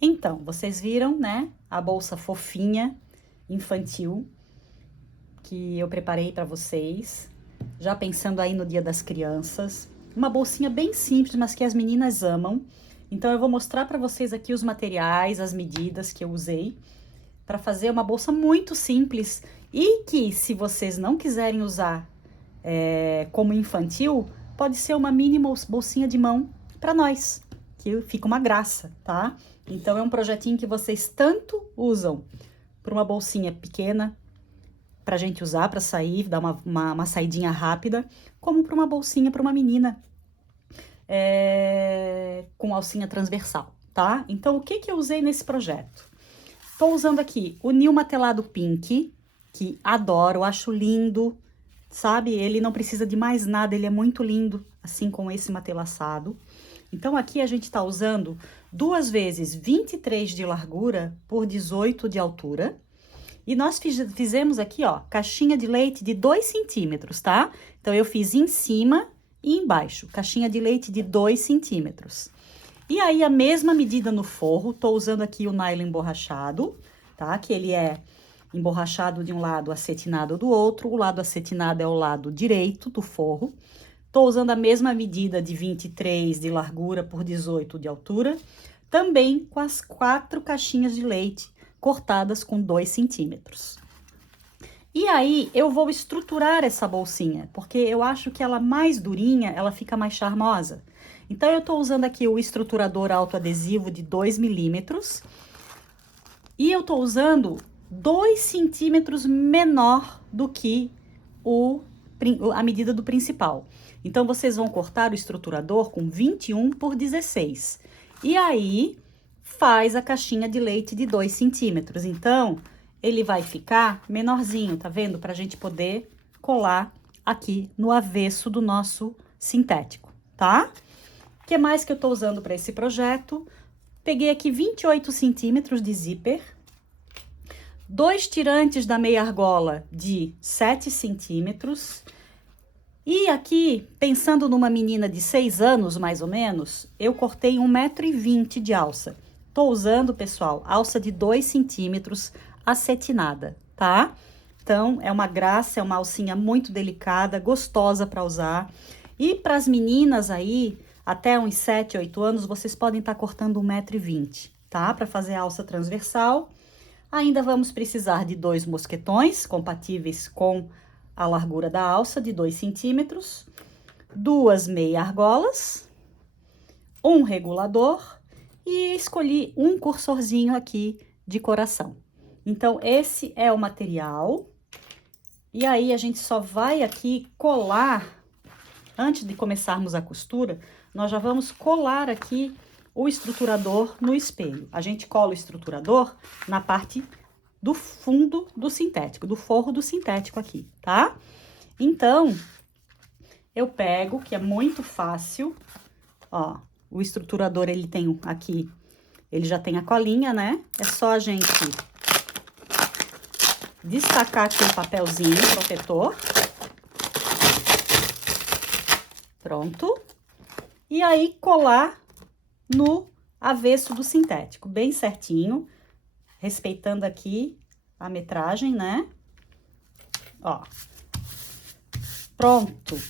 Então, vocês viram, né, a bolsa fofinha, infantil, que eu preparei para vocês, já pensando aí no Dia das Crianças. Uma bolsinha bem simples, mas que as meninas amam. Então, eu vou mostrar para vocês aqui os materiais, as medidas que eu usei para fazer uma bolsa muito simples e que, se vocês não quiserem usar como infantil, pode ser uma mini bolsinha de mão para nós, que fica uma graça, tá? Então, é um projetinho que vocês tanto usam para uma bolsinha pequena, para a gente usar para sair, dar uma saidinha rápida, como para uma bolsinha para uma menina com alcinha transversal, tá? Então, o que eu usei nesse projeto? Tô usando aqui o Nil Matelado Pink, que adoro, acho lindo, sabe? Ele não precisa de mais nada, ele é muito lindo, assim com esse matelaçado. Então, aqui a gente tá usando 2 vezes 23 de largura por 18 de altura. E nós fizemos aqui, ó, caixinha de leite de 2 centímetros, tá? Então, eu fiz em cima e embaixo, caixinha de leite de 2 centímetros. E aí, a mesma medida no forro, tô usando aqui o nylon emborrachado, tá? Que ele é emborrachado de um lado, acetinado do outro. O lado acetinado é o lado direito do forro. Tô usando a mesma medida de 23 de largura por 18 de altura. Também com as 4 caixinhas de leite cortadas com 2 centímetros. E aí, eu vou estruturar essa bolsinha, porque eu acho que ela mais durinha, ela fica mais charmosa. Então, eu tô usando aqui o estruturador autoadesivo de 2 milímetros. E eu tô usando 2 centímetros menor do que a medida do principal. Então, vocês vão cortar o estruturador com 21 por 16. E aí, faz a caixinha de leite de 2 centímetros. Então, ele vai ficar menorzinho, tá vendo? Pra gente poder colar aqui no avesso do nosso sintético, tá? O que mais que eu tô usando para esse projeto? Peguei aqui 28 centímetros de zíper, 2 tirantes da meia argola de 7 centímetros. E aqui, pensando numa menina de 6 anos, mais ou menos, eu cortei 1,20 m de alça. Tô usando, pessoal, alça de 2 centímetros acetinada, tá? Então, é uma graça, é uma alcinha muito delicada, gostosa para usar. E para as meninas aí, até uns 7, 8 anos, vocês podem estar cortando 1,20 m, tá? Para fazer a alça transversal. Ainda vamos precisar de 2 mosquetões compatíveis com a largura da alça de 2 centímetros, 2 meia argolas, um regulador e escolhi um cursorzinho aqui de coração. Então, esse é o material. E aí, a gente só vai aqui colar, antes de começarmos a costura, nós já vamos colar aqui o estruturador no espelho. A gente cola o estruturador na parte do fundo do sintético, do forro do sintético aqui, tá? Então, eu pego, que é muito fácil, ó, o estruturador ele tem aqui, ele já tem a colinha, né? É só a gente destacar aqui o papelzinho protetor. Pronto. E aí, colar no avesso do sintético, bem certinho, respeitando aqui a metragem, né? Ó. Pronto.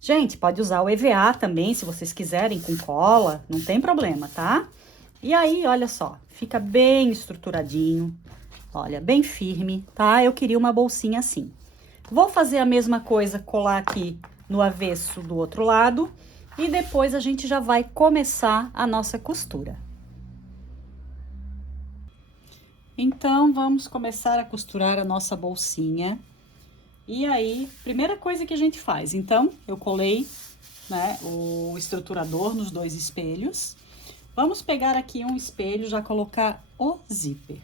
Gente, pode usar o EVA também, se vocês quiserem, com cola, não tem problema, tá? E aí, olha só, fica bem estruturadinho, olha, bem firme, tá? Eu queria uma bolsinha assim. Vou fazer a mesma coisa, colar aqui no avesso do outro lado, e depois a gente já vai começar a nossa costura. Então, vamos começar a costurar a nossa bolsinha. E aí, primeira coisa que a gente faz, então, eu colei, né, o estruturador nos 2 espelhos. Vamos pegar aqui um espelho e já colocar o zíper.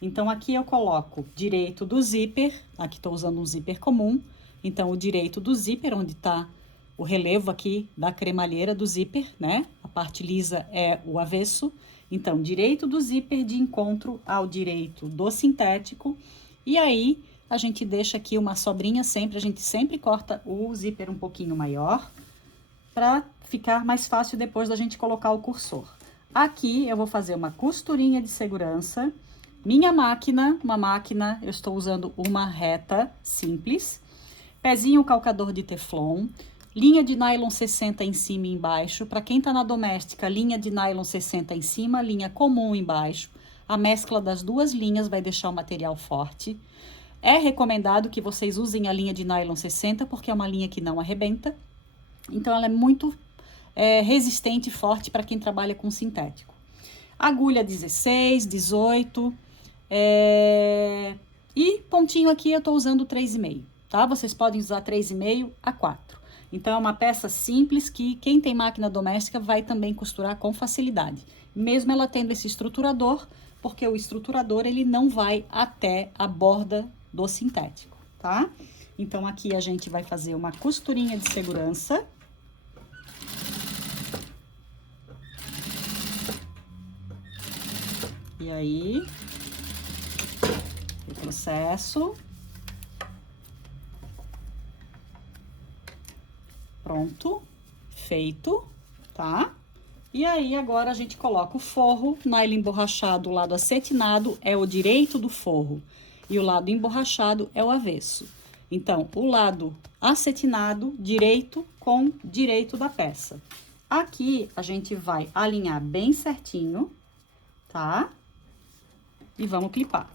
Então, aqui eu coloco direito do zíper, aqui tô usando um zíper comum, então, o direito do zíper, onde tá o relevo aqui da cremalheira do zíper, né? A parte lisa é o avesso. Então, direito do zíper de encontro ao direito do sintético. E aí, a gente deixa aqui uma sobrinha sempre, a gente sempre corta o zíper um pouquinho maior, para ficar mais fácil depois da gente colocar o cursor. Aqui eu vou fazer uma costurinha de segurança. Minha máquina, eu estou usando uma reta simples. Pezinho calcador de teflon. Linha de nylon 60 em cima e embaixo. Para quem tá na doméstica, linha de nylon 60 em cima, linha comum embaixo. A mescla das duas linhas vai deixar o material forte. É recomendado que vocês usem a linha de nylon 60, porque é uma linha que não arrebenta. Então, ela é muito resistente e forte para quem trabalha com sintético. Agulha 16, 18. E pontinho aqui eu tô usando 3,5, tá? Vocês podem usar 3,5 a 4. Então, é uma peça simples que quem tem máquina doméstica vai também costurar com facilidade. Mesmo ela tendo esse estruturador, porque o estruturador, ele não vai até a borda do sintético, tá? Então, aqui a gente vai fazer uma costurinha de segurança. E aí, o processo. Pronto, feito, tá? E aí, agora a gente coloca o forro, nylon emborrachado, o lado acetinado é o direito do forro e o lado emborrachado é o avesso. Então, o lado acetinado, direito com direito da peça. Aqui, a gente vai alinhar bem certinho, tá? E vamos clipar.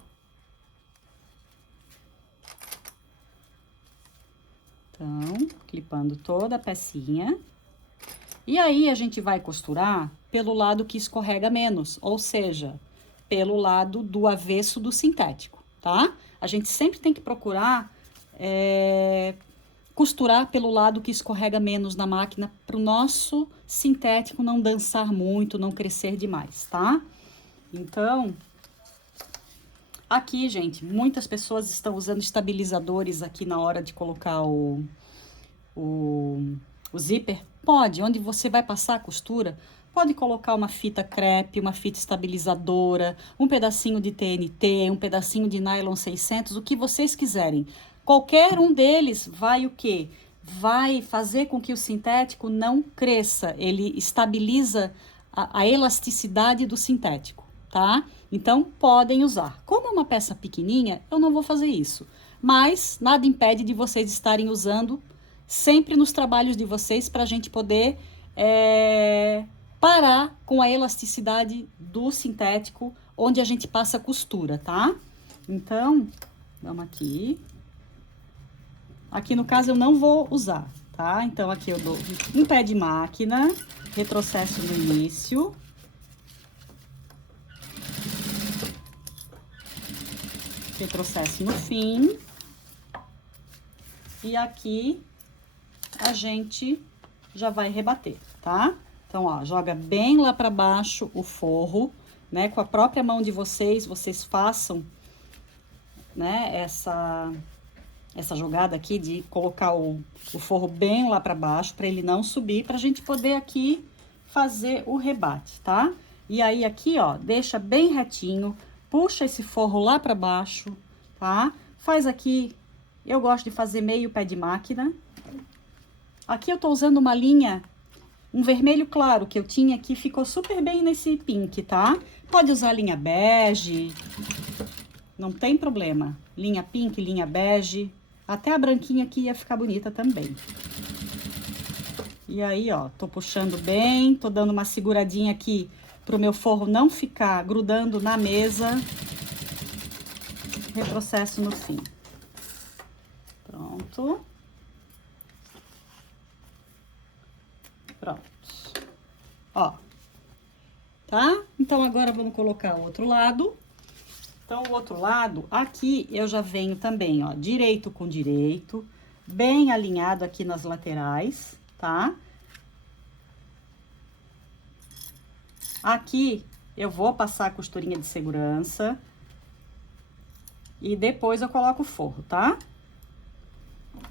Então, clipando toda a pecinha. E aí, a gente vai costurar pelo lado que escorrega menos, ou seja, pelo lado do avesso do sintético, tá? A gente sempre tem que procurar costurar pelo lado que escorrega menos na máquina, para o nosso sintético não dançar muito, não crescer demais, tá? Então, aqui, gente, muitas pessoas estão usando estabilizadores aqui na hora de colocar o zíper. Pode, onde você vai passar a costura, pode colocar uma fita crepe, uma fita estabilizadora, um pedacinho de TNT, um pedacinho de nylon 600, o que vocês quiserem. Qualquer um deles vai o quê? Vai fazer com que o sintético não cresça, ele estabiliza a elasticidade do sintético, tá? Então, podem usar. Como é uma peça pequenininha, eu não vou fazer isso. Mas, nada impede de vocês estarem usando sempre nos trabalhos de vocês para a gente poder parar com a elasticidade do sintético onde a gente passa a costura, tá? Então, vamos aqui. Aqui, no caso, eu não vou usar, tá? Então, aqui eu dou um pé de máquina, retrocesso no início. Retrocesso no fim. E aqui a gente já vai rebater, tá? Então, ó, joga bem lá pra baixo o forro, né? Com a própria mão de vocês, vocês façam, né, essa jogada aqui de colocar o forro bem lá pra baixo, pra ele não subir, pra gente poder aqui fazer o rebate, tá? E aí, aqui, ó, deixa bem retinho, puxa esse forro lá pra baixo, tá? Faz aqui, eu gosto de fazer meio pé de máquina. Aqui eu tô usando uma linha, um vermelho claro que eu tinha aqui, ficou super bem nesse pink, tá? Pode usar linha bege, não tem problema. Linha pink, linha bege, até a branquinha aqui ia ficar bonita também. E aí, ó, tô puxando bem, tô dando uma seguradinha aqui pro meu forro não ficar grudando na mesa. Retrocesso no fim. Pronto. Pronto. Ó. Tá? Então, agora vamos colocar o outro lado. Então, o outro lado, aqui eu já venho também, ó, direito com direito, bem alinhado aqui nas laterais, tá? Aqui eu vou passar a costurinha de segurança e depois eu coloco o forro, tá?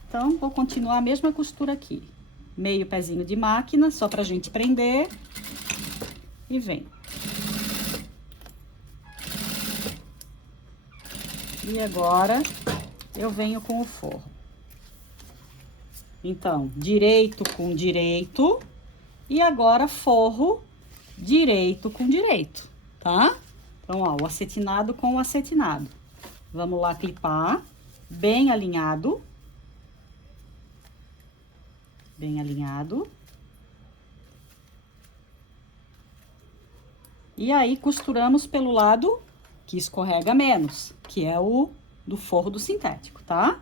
Então, vou continuar a mesma costura aqui. Meio pezinho de máquina, só pra gente prender. E vem. E agora, eu venho com o forro. Então, direito com direito. E agora, forro direito com direito, tá? Então, ó, o acetinado com o acetinado. Vamos lá clipar, bem alinhado. Bem alinhado. E aí, costuramos pelo lado que escorrega menos, que é o do forro do sintético, tá?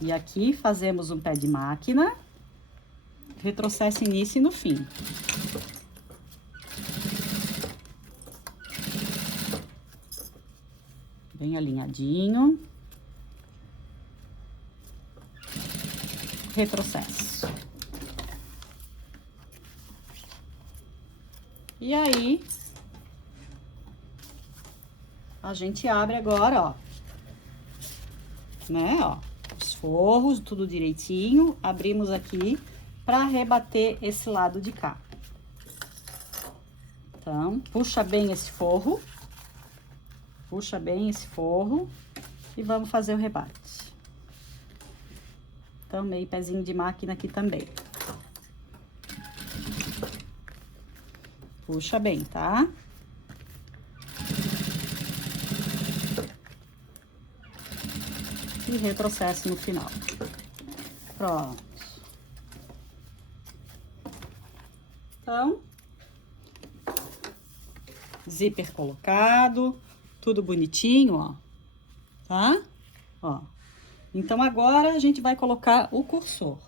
E aqui fazemos um pé de máquina, retrocesso início e no fim. Bem alinhadinho. Retrocesso. E aí, a gente abre agora, ó. Né, ó. Os forros, tudo direitinho. Abrimos aqui pra rebater esse lado de cá. Então, puxa bem esse forro. Puxa bem esse forro. E vamos fazer o rebate. Então, meio pezinho de máquina aqui também. Puxa bem, tá? E retrocesso no final. Pronto. Então, zíper colocado, tudo bonitinho, ó. Tá? Ó. Então, agora a gente vai colocar o cursor.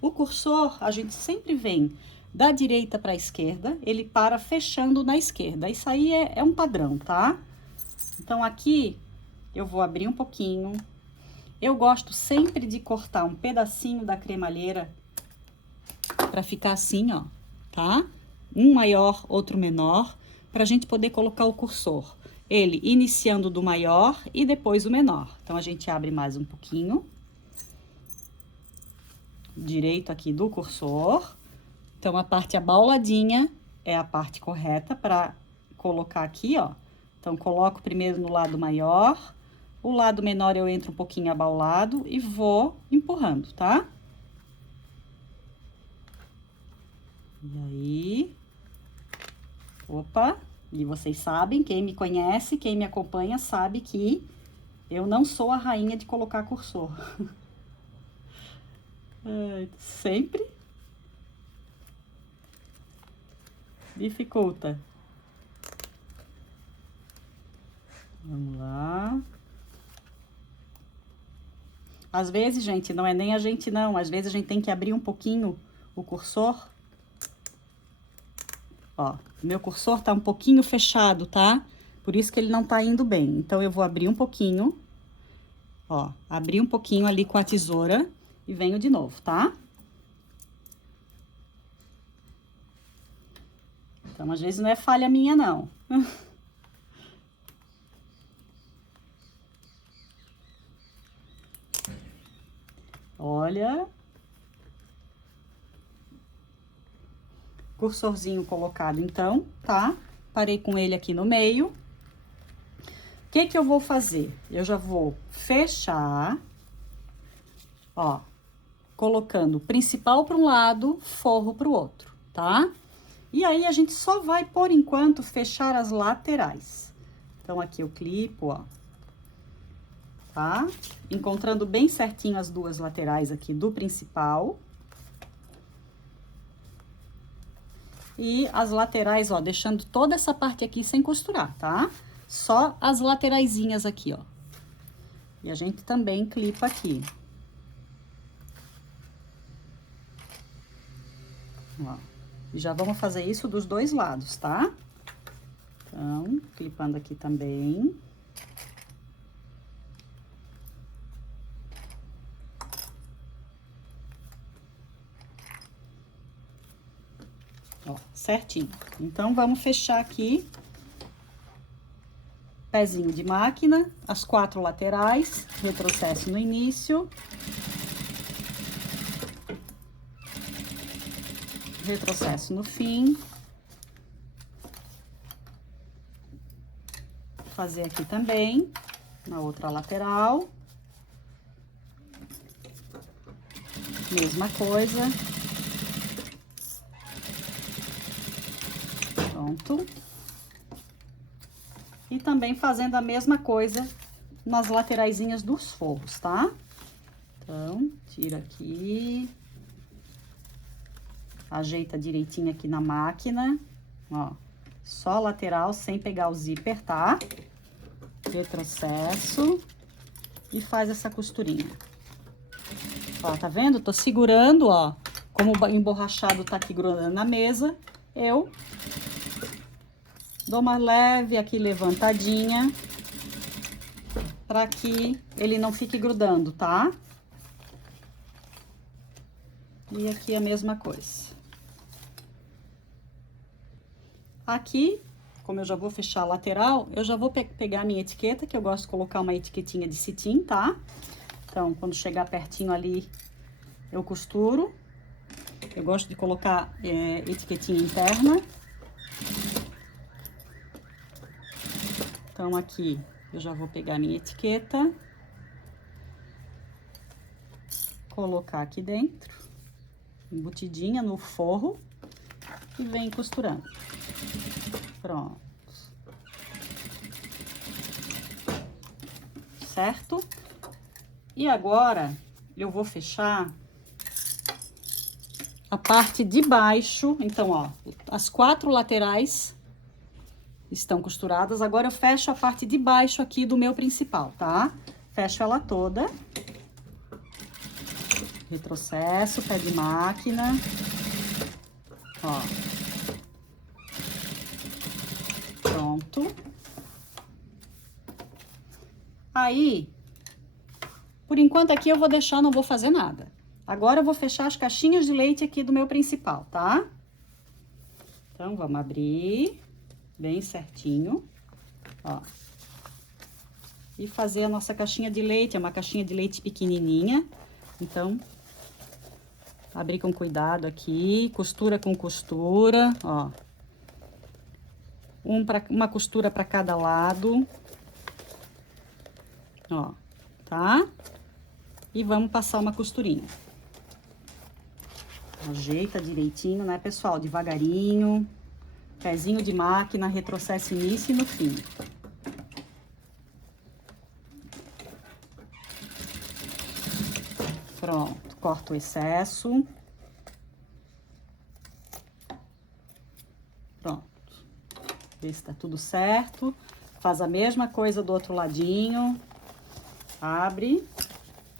O cursor, a gente sempre vem da direita para a esquerda, ele para fechando na esquerda. Isso aí é um padrão, tá? Então, aqui, eu vou abrir um pouquinho. Eu gosto sempre de cortar um pedacinho da cremalheira para ficar assim, ó, tá? Um maior, outro menor, pra gente poder colocar o cursor. Ele iniciando do maior e depois o menor. Então, a gente abre mais um pouquinho. Direito aqui do cursor. Então, a parte abauladinha é a parte correta para colocar aqui, ó. Então, coloco primeiro no lado maior. O lado menor eu entro um pouquinho abaulado e vou empurrando, tá? E aí... Opa! E vocês sabem, quem me conhece, quem me acompanha, sabe que eu não sou a rainha de colocar cursor. Sempre dificulta. Vamos lá. Às vezes, gente, não é nem a gente não, às vezes a gente tem que abrir um pouquinho o cursor. Ó, meu cursor tá um pouquinho fechado, tá? Por isso que ele não tá indo bem. Então, eu vou abrir um pouquinho. Ó, abrir um pouquinho ali com a tesoura e venho de novo, tá? Então, às vezes não é falha minha, não. Olha. Cursorzinho colocado, então, tá? Parei com ele aqui no meio. O que que eu vou fazer? Eu já vou fechar, ó, colocando o principal para um lado, forro para o outro, tá? E aí, a gente só vai, por enquanto, fechar as laterais. Então, aqui eu clipo, ó, tá? Encontrando bem certinho as duas laterais aqui do principal. E as laterais, ó, deixando toda essa parte aqui sem costurar, tá? Só as lateraisinhas aqui, ó. E a gente também clipa aqui. Ó. E já vamos fazer isso dos dois lados, tá? Então, clipando aqui também. Ó, certinho. Então, vamos fechar aqui. Pezinho de máquina, as 4 laterais, retrocesso no início. Retrocesso no fim. Fazer aqui também, na outra lateral. Mesma coisa. Pronto. E também fazendo a mesma coisa nas lateraisinhas dos forros, tá? Então, tira aqui. Ajeita direitinho aqui na máquina, ó. Só lateral, sem pegar o zíper, tá? Retrocesso. E faz essa costurinha. Ó, tá vendo? Tô segurando, ó. Como o emborrachado tá aqui grudando na mesa, eu dou uma leve aqui levantadinha para que ele não fique grudando, tá? E aqui a mesma coisa. Aqui, como eu já vou fechar a lateral, eu já vou pegar a minha etiqueta, que eu gosto de colocar uma etiquetinha de cetim, tá? Então, quando chegar pertinho ali, eu costuro. Eu gosto de colocar etiquetinha interna. Então, aqui, eu já vou pegar a minha etiqueta. Colocar aqui dentro. Embutidinha no forro. E vem costurando. Pronto. Certo? E agora, eu vou fechar a parte de baixo. Então, ó, as 4 laterais estão costuradas. Agora, eu fecho a parte de baixo aqui do meu principal, tá? Fecho ela toda. Retrocesso, pé de máquina. Ó. Pronto. Aí, por enquanto aqui eu vou deixar, não vou fazer nada. Agora eu vou fechar as caixinhas de leite aqui do meu principal, tá? Então, vamos abrir bem certinho, ó. E fazer a nossa caixinha de leite, é uma caixinha de leite pequenininha. Então, abrir com cuidado aqui, costura com costura, ó. Uma costura para cada lado. Ó, tá? E vamos passar uma costurinha. Ajeita direitinho, né, pessoal? Devagarinho. Pezinho de máquina, retrocesso início e no fim. Pronto, corta o excesso. Pronto. Vê se tá tudo certo. Faz a mesma coisa do outro ladinho. Abre.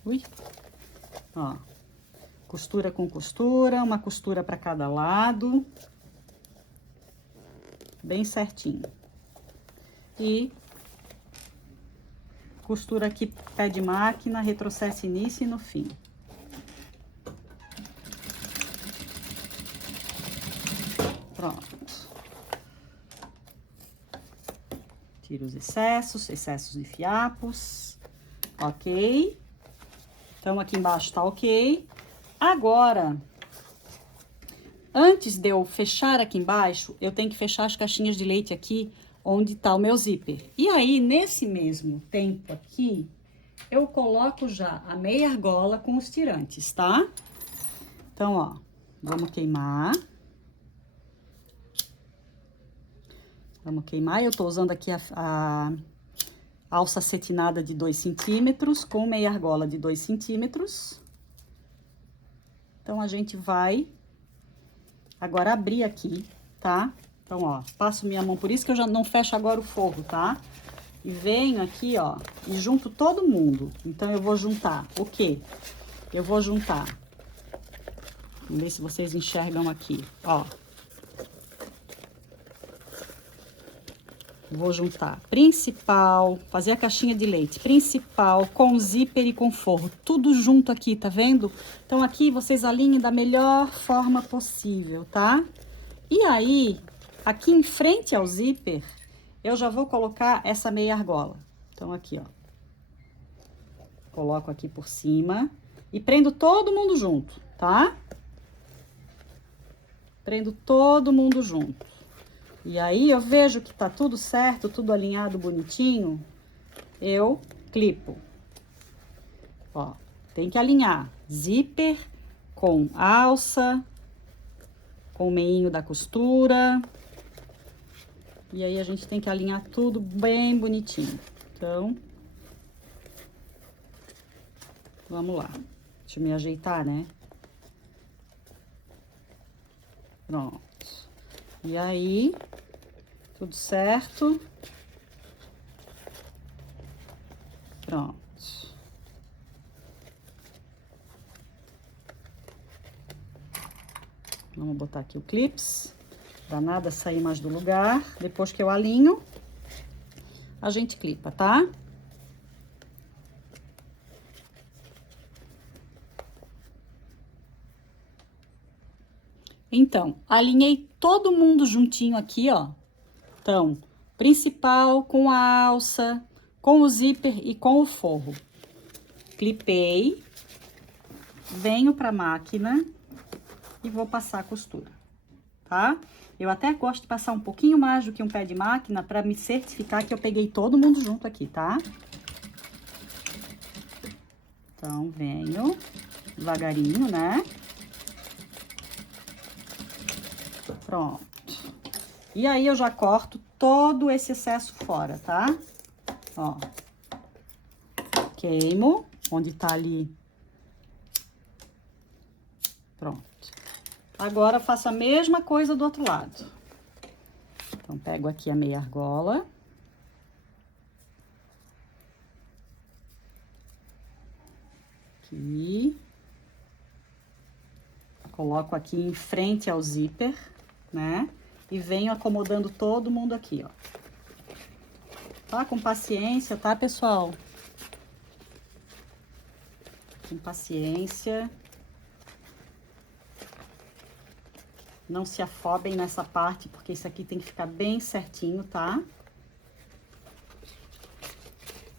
Ui. Ó. Costura com costura, uma costura para cada lado. Bem certinho. E costura aqui, pé de máquina, retrocesso início e no fim. Pronto. Tira os excessos de fiapos. Ok. Então, aqui embaixo tá ok. Agora, antes de eu fechar aqui embaixo, eu tenho que fechar as caixinhas de leite aqui, onde tá o meu zíper. E aí, nesse mesmo tempo aqui, eu coloco já a meia argola com os tirantes, tá? Então, ó, vamos queimar. Vamos queimar. Eu tô usando aqui a alça cetinada de 2 centímetros com meia argola de 2 centímetros. Então, a gente vai agora abrir aqui, tá? Então, ó, passo minha mão, por isso que eu já não fecho agora o forro, tá? E venho aqui, ó, e junto todo mundo. Então, eu vou juntar o quê? Eu vou juntar. Vamos ver se vocês enxergam aqui, ó. Vou juntar principal, fazer a caixinha de leite principal com zíper e com forro, tudo junto aqui, tá vendo? Então, aqui vocês alinhem da melhor forma possível, tá? E aí, aqui em frente ao zíper, eu já vou colocar essa meia argola. Então, aqui, ó. Coloco aqui por cima e prendo todo mundo junto, tá? Prendo todo mundo junto. E aí, eu vejo que tá tudo certo, tudo alinhado bonitinho, eu clipo. Ó, tem que alinhar zíper com alça, com o meinho da costura. E aí, a gente tem que alinhar tudo bem bonitinho. Então, vamos lá. Deixa eu me ajeitar, né? Pronto. E aí, tudo certo. Pronto. Vamos botar aqui o clips, pra nada sair mais do lugar. Depois que eu alinho, a gente clipa, tá? Então, alinhei todo mundo juntinho aqui, ó. Então, principal com a alça, com o zíper e com o forro. Clipei, venho pra máquina e vou passar a costura, tá? Eu até gosto de passar um pouquinho mais do que um pé de máquina pra me certificar que eu peguei todo mundo junto aqui, tá? Então, venho devagarinho, né? Pronto. E aí, eu já corto todo esse excesso fora, tá? Ó. Queimo, onde tá ali. Pronto. Agora, faço a mesma coisa do outro lado. Então, pego aqui a meia argola. Aqui. Coloco aqui em frente ao zíper, né? E venho acomodando todo mundo aqui, ó. Tá? Com paciência, tá, pessoal? Com paciência. Não se afobem nessa parte, porque isso aqui tem que ficar bem certinho, tá?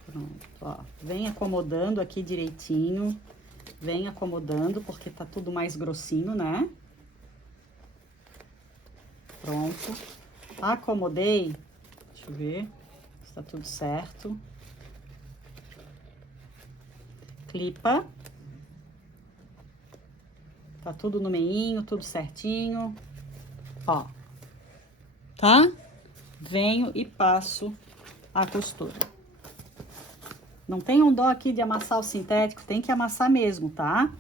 Pronto, ó. Vem acomodando aqui direitinho. Vem acomodando, porque tá tudo mais grossinho, né? Pronto. Acomodei. Deixa eu ver se tá tudo certo. Clipa. Tá tudo no meinho, tudo certinho. Ó. Tá? Venho e passo a costura. Não tenham dó aqui de amassar o sintético, tem que amassar mesmo, tá?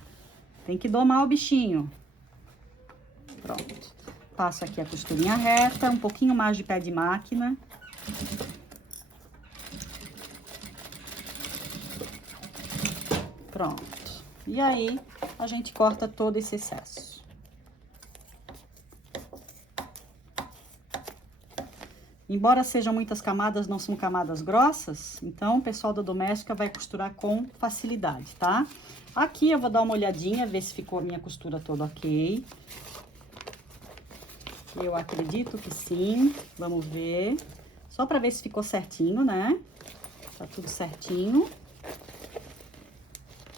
Tem que domar o bichinho. Pronto. Passo aqui a costurinha reta, um pouquinho mais de pé de máquina. Pronto. E aí, a gente corta todo esse excesso. Embora sejam muitas camadas, não são camadas grossas, então o pessoal da doméstica vai costurar com facilidade, tá? Aqui eu vou dar uma olhadinha, ver se ficou a minha costura toda ok. Eu acredito que sim, vamos ver. Só pra ver se ficou certinho, né? Tá tudo certinho.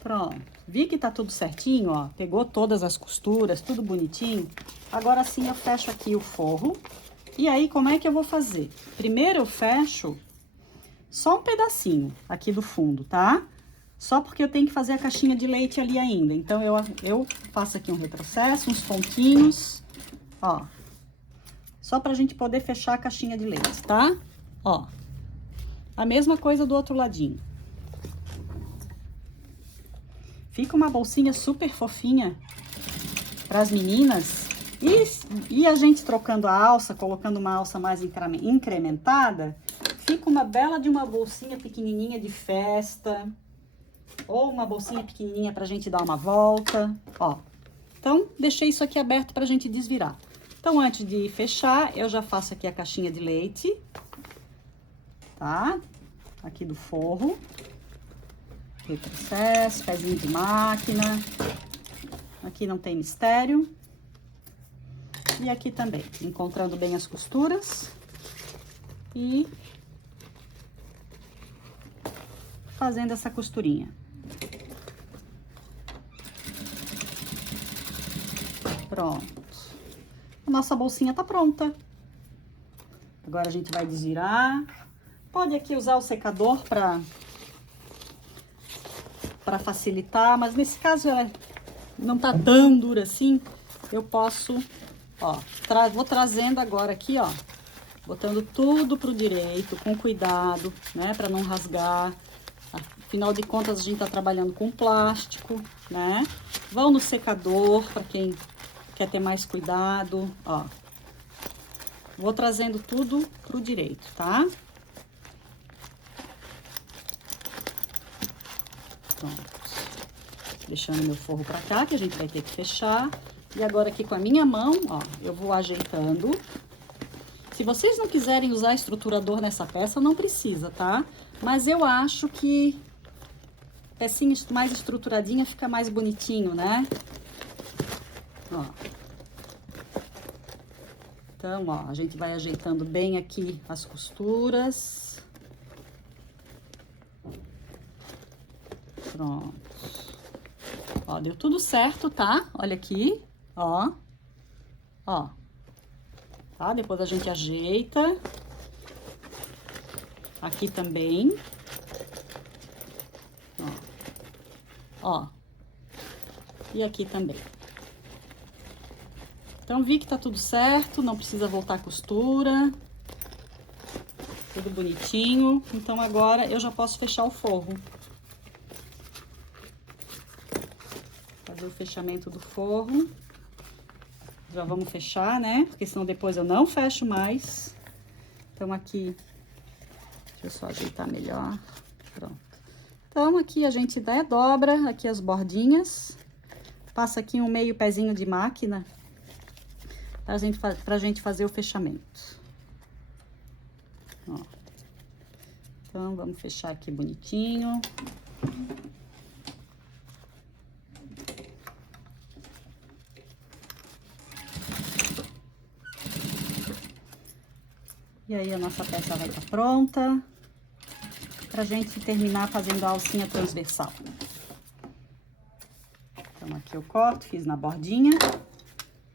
Pronto, vi que tá tudo certinho, ó. Pegou todas as costuras, tudo bonitinho. Agora sim eu fecho aqui o forro. E aí, como é que eu vou fazer? Primeiro eu fecho só um pedacinho aqui do fundo, tá? Só porque eu tenho que fazer a caixinha de leite ali ainda. Então, eu faço aqui um retrocesso, uns pontinhos, ó. Só pra gente poder fechar a caixinha de leite, tá? Ó, a mesma coisa do outro ladinho. Fica uma bolsinha super fofinha para as meninas. E a gente trocando a alça, colocando uma alça mais incrementada, fica uma bela de uma bolsinha pequenininha de festa. Ou uma bolsinha pequenininha pra gente dar uma volta, ó. Então, deixei isso aqui aberto pra gente desvirar. Então, antes de fechar, eu já faço aqui a caixinha de leite, tá? Aqui do forro. Retrocesso, pezinho de máquina. Aqui não tem mistério. E aqui também, encontrando bem as costuras. E fazendo essa costurinha. Pronto. A nossa bolsinha tá pronta. Agora a gente vai desvirar. Pode aqui usar o secador para facilitar, mas nesse caso ela não tá tão dura assim. Eu posso, ó, vou trazendo agora aqui, ó, botando tudo pro direito, com cuidado, né, para não rasgar. Afinal de contas, a gente tá trabalhando com plástico, né? Vão no secador, para quem quer ter mais cuidado, ó. Vou trazendo tudo pro direito, tá? Pronto. Deixando meu forro pra cá, que a gente vai ter que fechar. E agora aqui com a minha mão, ó, eu vou ajeitando. Se vocês não quiserem usar estruturador nessa peça, não precisa, tá? Mas eu acho que pecinha mais estruturadinha fica mais bonitinho, né? Ó. Então, ó, a gente vai ajeitando bem aqui as costuras. Pronto. Ó, deu tudo certo, tá? Olha aqui, ó. Ó. Tá? Depois a gente ajeita. Aqui também. Ó. Ó. E aqui também. Então, vi que tá tudo certo, não precisa voltar a costura. Tudo bonitinho. Então, agora eu já posso fechar o forro. Fazer o fechamento do forro. Já vamos fechar, né? Porque senão depois eu não fecho mais. Então, aqui... Deixa eu só ajeitar melhor. Pronto. Então, aqui a gente dobra aqui as bordinhas. Passa aqui um meio pezinho de máquina. Pra gente fazer o fechamento. Ó. Então, vamos fechar aqui bonitinho. E aí, a nossa peça vai estar pronta. Pra gente terminar fazendo a alcinha transversal. Então, aqui eu corto, fiz na bordinha.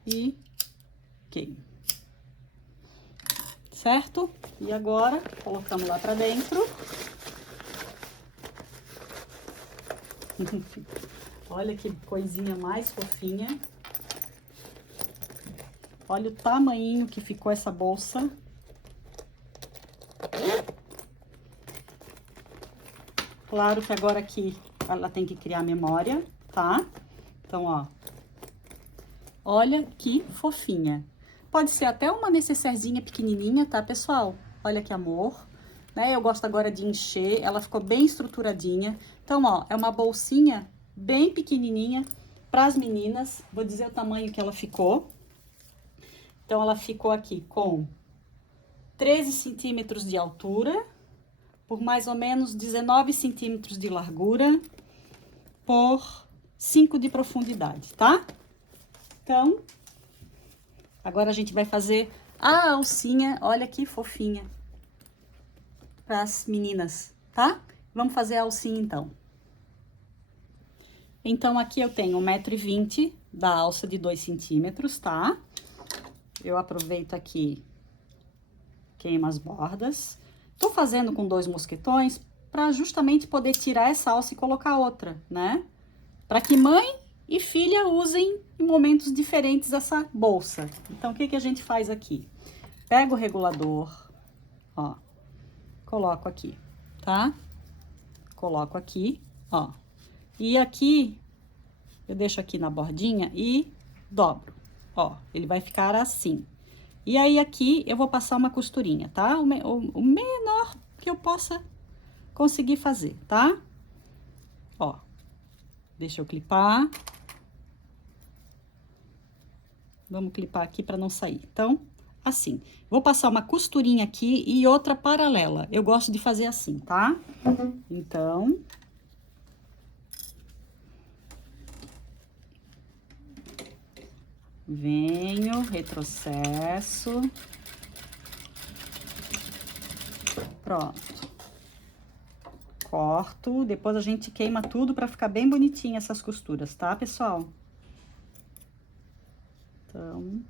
E queimo. Certo? E agora, colocamos lá pra dentro. Olha que coisinha mais fofinha. Olha o tamanhinho que ficou essa bolsa. Claro que agora aqui ela tem que criar memória, tá? Então, ó. Olha que fofinha. Pode ser até uma necessairezinha pequenininha, tá, pessoal? Olha que amor. Né? Eu gosto agora de encher, ela ficou bem estruturadinha. Então, ó, é uma bolsinha bem pequenininha para as meninas. Vou dizer o tamanho que ela ficou. Então, ela ficou aqui com 13 centímetros de altura, por mais ou menos 19 centímetros de largura, por 5 de profundidade, tá? Então, agora a gente vai fazer a alcinha, olha que fofinha, para as meninas, tá? Vamos fazer a alcinha, então. Então, aqui eu tenho 1,20 m da alça de 2 centímetros, tá? Eu aproveito aqui, queimo as bordas. Tô fazendo com 2 mosquetões para justamente poder tirar essa alça e colocar outra, né? Para que mãe e filha usem em momentos diferentes essa bolsa. Então, o que que a gente faz aqui? Pego o regulador, ó, coloco aqui, tá? Coloco aqui, ó. E aqui, eu deixo aqui na bordinha e dobro, ó. Ele vai ficar assim. E aí, aqui, eu vou passar uma costurinha, tá? O menor que eu possa conseguir fazer, tá? Ó, deixa eu clipar. Vamos clipar aqui para não sair. Então, assim. Vou passar uma costurinha aqui e outra paralela. Eu gosto de fazer assim, tá? Então... venho, retrocesso. Pronto. Corto, depois a gente queima tudo pra ficar bem bonitinha essas costuras, tá, pessoal? Então...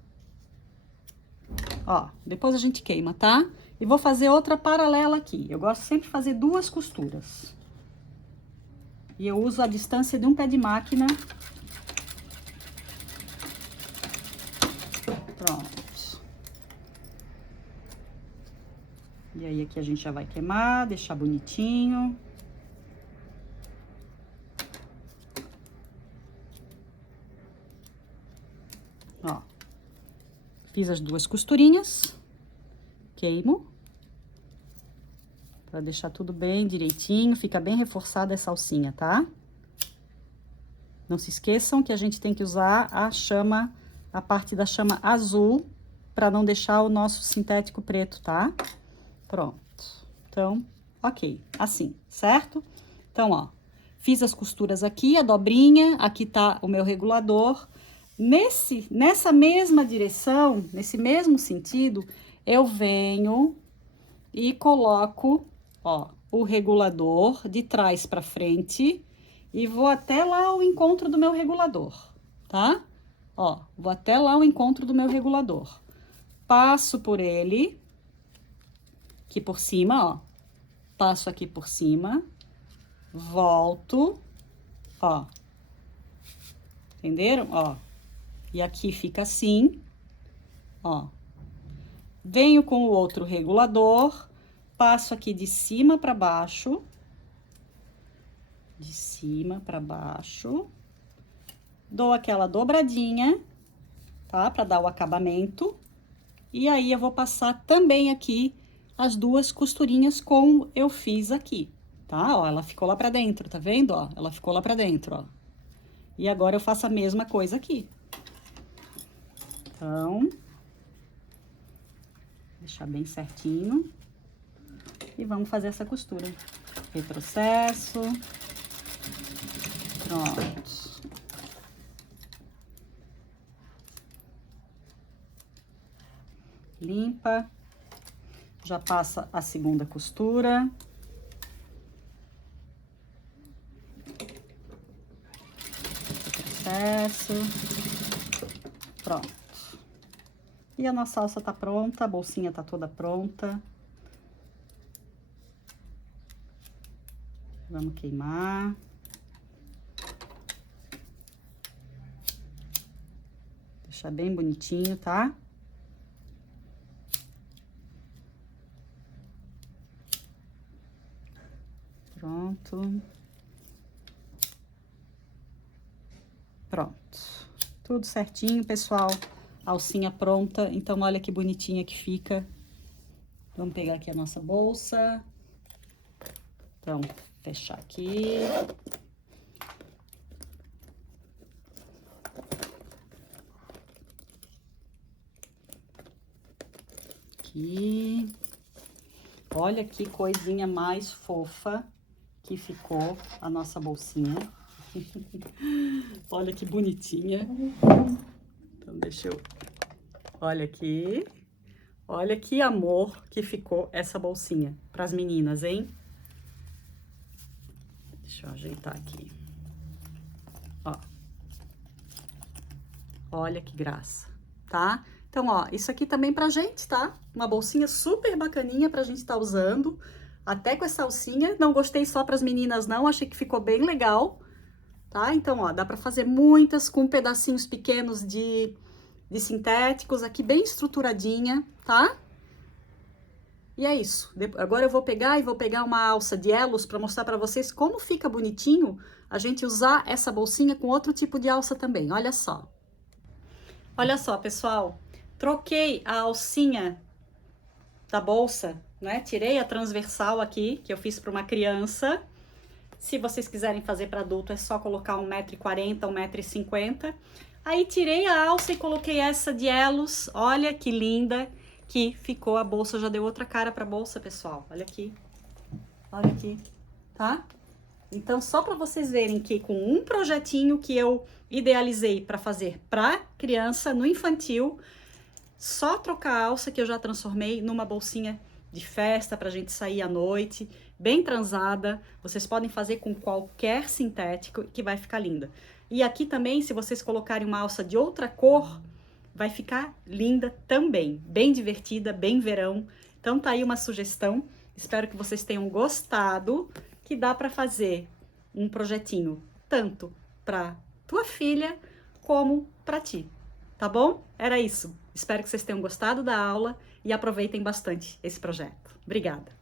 ó, depois a gente queima, tá? E vou fazer outra paralela aqui. Eu gosto sempre de fazer 2 costuras. E eu uso a distância de um pé de máquina. Pronto. E aí, aqui a gente já vai queimar, deixar bonitinho. Ó. Fiz as 2 costurinhas. Queimo. Pra deixar tudo bem direitinho, fica bem reforçada essa alcinha, tá? Não se esqueçam que a gente tem que usar a chama, a parte da chama azul, pra não deixar o nosso sintético preto, tá? Pronto. Então, ok, assim, certo? Então, ó, fiz as costuras aqui, a dobrinha, aqui tá o meu regulador. Nessa mesma direção, nesse mesmo sentido, eu venho e coloco, ó, o regulador de trás para frente e vou até lá ao encontro do meu regulador, tá? Ó, vou até lá ao encontro do meu regulador. Passo por ele, aqui por cima, ó. Passo aqui por cima, volto, ó. Entenderam? Ó. E aqui fica assim, ó. Venho com o outro regulador, passo aqui de cima para baixo, de cima para baixo, dou aquela dobradinha, tá? Para dar o acabamento. E aí, eu vou passar também aqui as 2 costurinhas como eu fiz aqui, tá? Ó, ela ficou lá pra dentro, tá vendo, ó? Ela ficou lá pra dentro, ó. E agora, eu faço a mesma coisa aqui. Então, deixar bem certinho. E vamos fazer essa costura. Retrocesso. Pronto. Limpa. Já passa a segunda costura. Retrocesso. Pronto. E a nossa alça tá pronta, a bolsinha tá toda pronta. Vamos queimar. Deixar bem bonitinho, tá? Pronto. Pronto. Tudo certinho, pessoal. Alcinha pronta. Então, olha que bonitinha que fica. Vamos pegar aqui a nossa bolsa. Então, fechar aqui. Aqui. Olha que coisinha mais fofa que ficou a nossa bolsinha. Olha que bonitinha. Então, deixa eu... Olha aqui. Olha que amor que ficou essa bolsinha para as meninas, hein? Deixa eu ajeitar aqui. Ó. Olha que graça, tá? Então, ó, isso aqui também pra gente, tá? Uma bolsinha super bacaninha pra gente estar usando. Até com essa alcinha. Não gostei só pras meninas, não. Achei que ficou bem legal, tá? Então, ó, dá pra fazer muitas com pedacinhos pequenos de sintéticos. Aqui bem estruturadinha, tá? E é isso. Agora eu vou pegar uma alça de elos pra mostrar pra vocês como fica bonitinho a gente usar essa bolsinha com outro tipo de alça também. Olha só. Olha só, pessoal. Troquei a alcinha da bolsa, né? Tirei a transversal aqui, que eu fiz para uma criança. Se vocês quiserem fazer para adulto, é só colocar 1,40 m, 1,50 m. Aí, tirei a alça e coloquei essa de elos. Olha que linda que ficou a bolsa. Já deu outra cara para a bolsa, pessoal. Olha aqui. Olha aqui, tá? Então, só para vocês verem que com um projetinho que eu idealizei para fazer para criança, no infantil, só trocar a alça que eu já transformei numa bolsinha de festa pra gente sair à noite, bem transada. Vocês podem fazer com qualquer sintético que vai ficar linda. E aqui também, se vocês colocarem uma alça de outra cor, vai ficar linda também. Bem divertida, bem verão. Então tá aí uma sugestão. Espero que vocês tenham gostado, que dá pra fazer um projetinho tanto pra tua filha como pra ti. Tá bom? Era isso. Espero que vocês tenham gostado da aula e aproveitem bastante esse projeto. Obrigada!